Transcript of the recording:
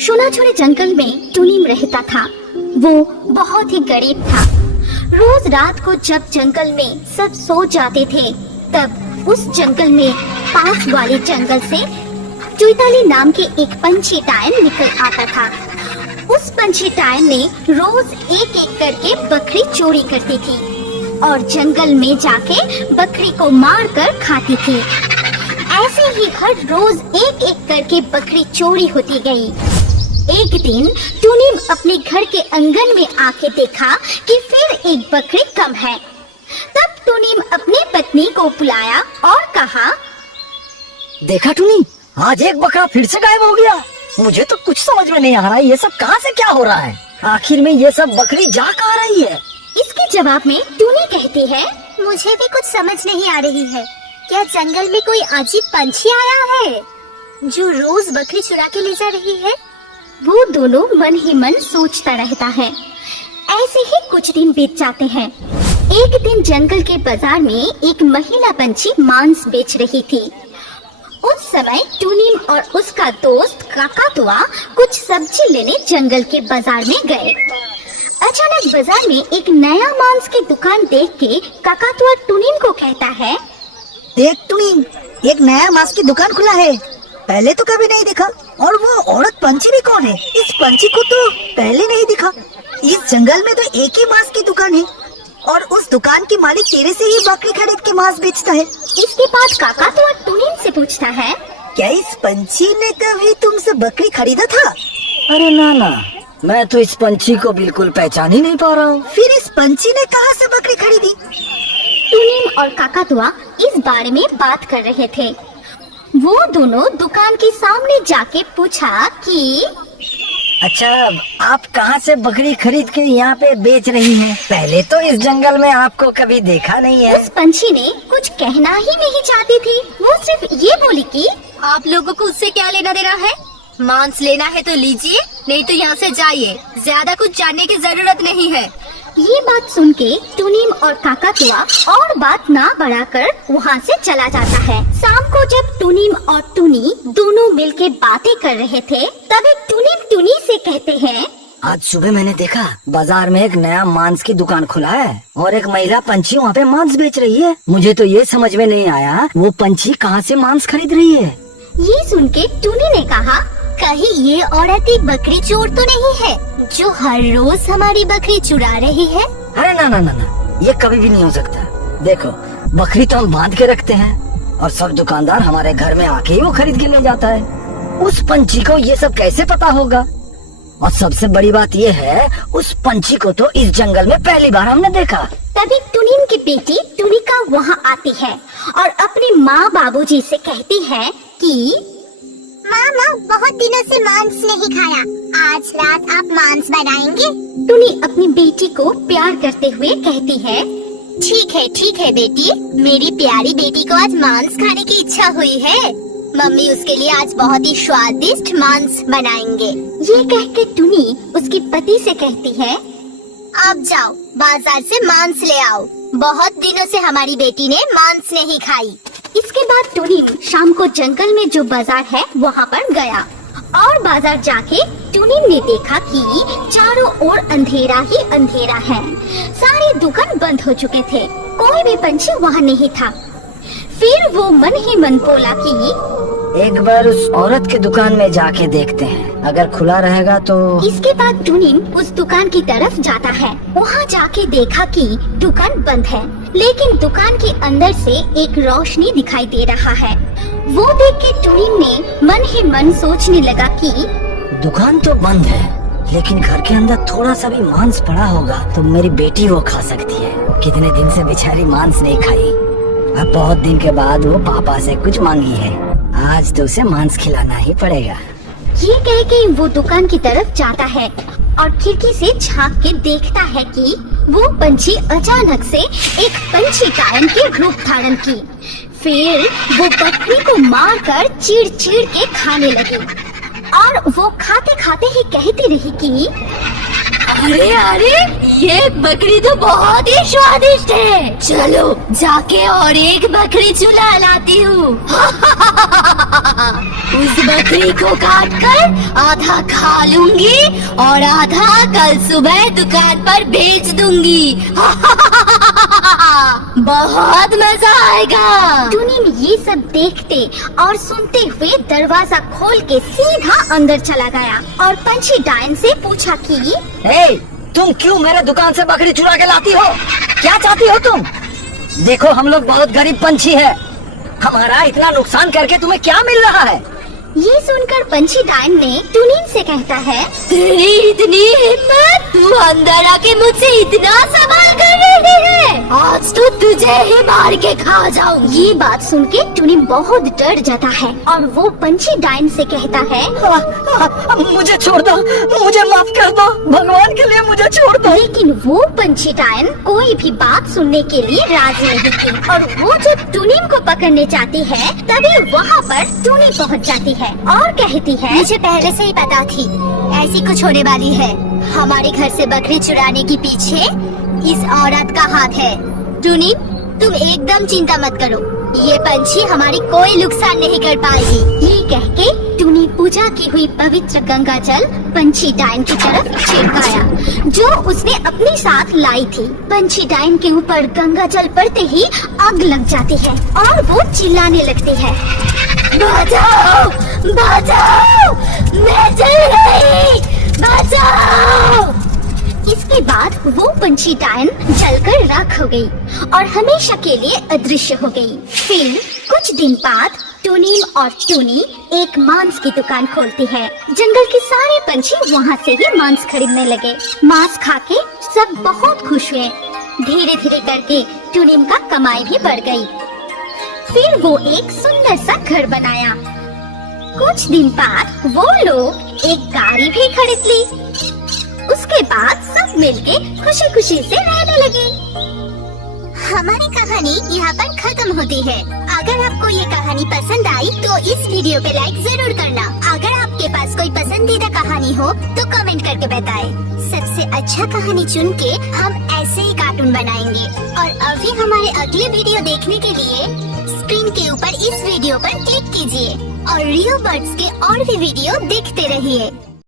सोनाझुरी जंगल में टुनीम रहता था। वो बहुत ही गरीब था। रोज रात को जब जंगल में सब सो जाते थे, तब उस जंगल में पास वाले जंगल से चुईताली नाम के एक पंछी टायन निकल आता था। उस पंछी टायन ने रोज एक एक करके बकरी चोरी करती थी और जंगल में जाके बकरी को मार कर खाती थी। ऐसे ही हर रोज एक एक करके बकरी चोरी होती गई। एक दिन टुनीम अपने घर के आंगन में आके देखा कि फिर एक बकरी कम है। तब टुनीम अपनी पत्नी को बुलाया और कहा, देखा टुनी, आज एक बकरा फिर से गायब हो गया। मुझे तो कुछ समझ में नहीं आ रहा है, ये सब कहाँ से क्या हो रहा है। आखिर में ये सब बकरी जा कहाँ रही है। इसके जवाब में टुनी कहती है, मुझे भी कुछ समझ नहीं आ रही है। क्या जंगल में कोई अजीब पंछी आया है जो रोज बकरी चुरा के ले जा रही है? वो दोनों मन ही मन सोचता रहता है। ऐसे ही कुछ दिन बीत जाते हैं। एक दिन जंगल के बाजार में एक महिला पंछी मांस बेच रही थी। उस समय टुनीम और उसका दोस्त काकातुआ कुछ सब्जी लेने जंगल के बाजार में गए। अचानक बाजार में एक नया मांस की दुकान देख के काकातुआ टुनीम को कहता है, देख टुनी, एक नया मांस की दुकान खुला है, पहले तो कभी नहीं देखा। और वो औरत पंछी भी कौन है? इस पंछी को तो पहले नहीं दिखा। इस जंगल में तो एक ही मांस की दुकान है और उस दुकान की मालिक तेरे से ही बकरी खरीद के मांस बेचता है। इसके बाद काकातुआ टुनीम से पूछता है, क्या इस पंछी ने कभी तुमसे बकरी खरीदा था? अरे ना, मैं तो इस पंछी को बिल्कुल पहचान ही नहीं पा रहा हूँ। फिर इस पंछी ने कहाँ से बकरी खरीदी? टुनीम और काकातुआ इस बारे में बात कर रहे थे। वो दोनों दुकान के सामने जाके पूछा कि अच्छा, आप कहाँ से बकरी खरीद के यहाँ पे बेच रही हैं? पहले तो इस जंगल में आपको कभी देखा नहीं है। उस पंछी ने कुछ कहना ही नहीं चाहती थी। वो सिर्फ ये बोली कि आप लोगों को उससे क्या लेना देना है? मांस लेना है तो लीजिए, नहीं तो यहाँ से जाइए। ज्यादा कुछ जानने की जरूरत नहीं है। ये बात सुन के टुनीम और काकातुआ और बात ना बढ़ाकर वहाँ से चला जाता है। शाम को जब टुनीम और टुनी दोनों मिलके बातें कर रहे थे, तभी टुनीम टुनी से कहते हैं, आज सुबह मैंने देखा बाजार में एक नया मांस की दुकान खुला है और एक महिला पंछी वहाँ पे मांस बेच रही है। मुझे तो ये समझ में नहीं आया वो पंछी कहाँ से मांस खरीद रही है। ये सुन के टुनी ने कहा, कहीं ये औरत एक बकरी चोर तो नहीं है जो हर रोज हमारी बकरी चुरा रही है? अरे ना, ये कभी भी नहीं हो सकता। देखो, बकरी तो हम बांध के रखते हैं और सब दुकानदार हमारे घर में आके ही वो खरीद के ले जाता है। उस पंछी को ये सब कैसे पता होगा? और सबसे बड़ी बात ये है, उस पंछी को तो इस जंगल में पहली बार हमने देखा। तभी टुनीम की बेटी टुनिका वहाँ आती है और अपनी माँ बाबूजी से कहती है कि मामा, बहुत दिनों से मांस नहीं खाया, आज रात आप मांस बनाएंगे? टुनी अपनी बेटी को प्यार करते हुए कहती है, ठीक है बेटी, मेरी प्यारी बेटी को आज मांस खाने की इच्छा हुई है। मम्मी उसके लिए आज बहुत ही स्वादिष्ट मांस बनाएंगे। ये कह के टुनी उसके पति से कहती है, अब जाओ बाजार से मांस ले आओ, बहुत दिनों से हमारी बेटी ने मांस नहीं खाई। इसके बाद टुनीम शाम को जंगल में जो बाजार है वहाँ पर गया और बाजार जाके टुनीम ने देखा कि चारों ओर अंधेरा ही अंधेरा है। सारी दुकान बंद हो चुके थे, कोई भी पंछी वहाँ नहीं था। फिर वो मन ही मन बोला कि एक बार उस औरत के दुकान में जाके देखते हैं, अगर खुला रहेगा तो। इसके बाद टुनीम उस दुकान की तरफ जाता है। वहाँ जाके देखा कि दुकान बंद है, लेकिन दुकान के अंदर से एक रोशनी दिखाई दे रहा है। वो देख के टुनीम ने मन ही मन सोचने लगा कि दुकान तो बंद है, लेकिन घर के अंदर थोड़ा सा भी मांस पड़ा होगा तो मेरी बेटी वो खा सकती है। कितने दिन से बेचारी मांस नहीं खाई, अब बहुत दिन के बाद वो पापा से कुछ मांगी है, आज तो उसे मांस खिलाना ही पड़ेगा। ये कह के वो दुकान की तरफ जाता है और खिड़की से झांक के देखता है कि वो पंछी अचानक से एक पंछी टायन के रूप धारण की। फिर वो बकरी को मारकर चीर-चीर के खाने लगी और वो खाते खाते ही कहती रही कि अरे अरे, ये बकरी तो बहुत ही स्वादिष्ट है। चलो जाके और एक बकरी चुला लाती हूँ। उस बकरी को काट कर आधा खा लूंगी और आधा कल सुबह दुकान पर बेच दूंगी। बहुत मजा आएगा। टुनिम ये सब देखते और सुनते हुए दरवाजा खोल के सीधा अंदर चला गया और पंछी डायन से पूछा कि ए, तुम क्यों मेरे दुकान से बकरी चुरा के लाती हो? क्या चाहती हो तुम? देखो हम लोग बहुत गरीब पंछी है, हमारा इतना नुकसान करके तुम्हें क्या मिल रहा है? ये सुनकर पंछी डायन ने टुनिम से कहता है, तेरी इतनी हिम्मत, तू अंदर आके मुझसे इतना सवाल कर रही है, आज तो तुझे ही मार के खा जाऊं। ये बात सुन के टुनिम बहुत डर जाता है और वो पंछी डायन से कहता है, मुझे छोड़ दो, मुझे माफ कर दो, भगवान के लिए मुझे छोड़ दो। लेकिन वो पंछी डायन कोई भी बात सुनने के लिए राजी नहीं थी और वो जब टुनिम को पकड़ने जाती है तभी वहाँ पर टुनी पहुँच जाती है और कहती है, मुझे पहले से ही पता थी ऐसी कुछ होने वाली है। हमारे घर से बकरी चुराने के पीछे इस औरत का हाथ है। टुनी, तुम एकदम चिंता मत करो, ये पंछी हमारी कोई नुकसान नहीं कर पाएगी। ये कह के टुनी पूजा की हुई पवित्र गंगा जल पंछी डायन की तरफ छिड़काया जो उसने अपने साथ लाई थी। पंछी डायन के ऊपर गंगा जल पड़ते ही आग लग जाती है और वो चिल्लाने लगती है, बचाओ बचाओ, मैं जल गई, बचाओ। इसके बाद वो पंछी डायन जलकर राख हो गई और हमेशा के लिए अदृश्य हो गई। फिर कुछ दिन बाद टुनिम और टुनी एक मांस की दुकान खोलती है। जंगल के सारे पंछी वहाँ से ही मांस खरीदने लगे। मांस खा के सब बहुत खुश हुए। धीरे धीरे करके टुनिम का कमाई भी बढ़ गई। फिर वो एक सुंदर सा घर बनाया। कुछ दिन बाद वो लोग एक गाड़ी भी खरीद ली। उसके बाद सब मिलके खुशी खुशी से रहने लगे। हमारी कहानी यहाँ पर खत्म होती है। अगर आपको ये कहानी पसंद आई तो इस वीडियो पे लाइक जरूर करना। अगर आपके पास कोई पसंदीदा कहानी हो तो कमेंट करके बताएं। सबसे अच्छा कहानी चुन के हम ऐसे ही कार्टून बनाएंगे। और अभी हमारे अगले वीडियो देखने के लिए स्क्रीन के ऊपर इस वीडियो पर क्लिक कीजिए और रियो बर्ड्स के और भी वीडियो देखते रहिए।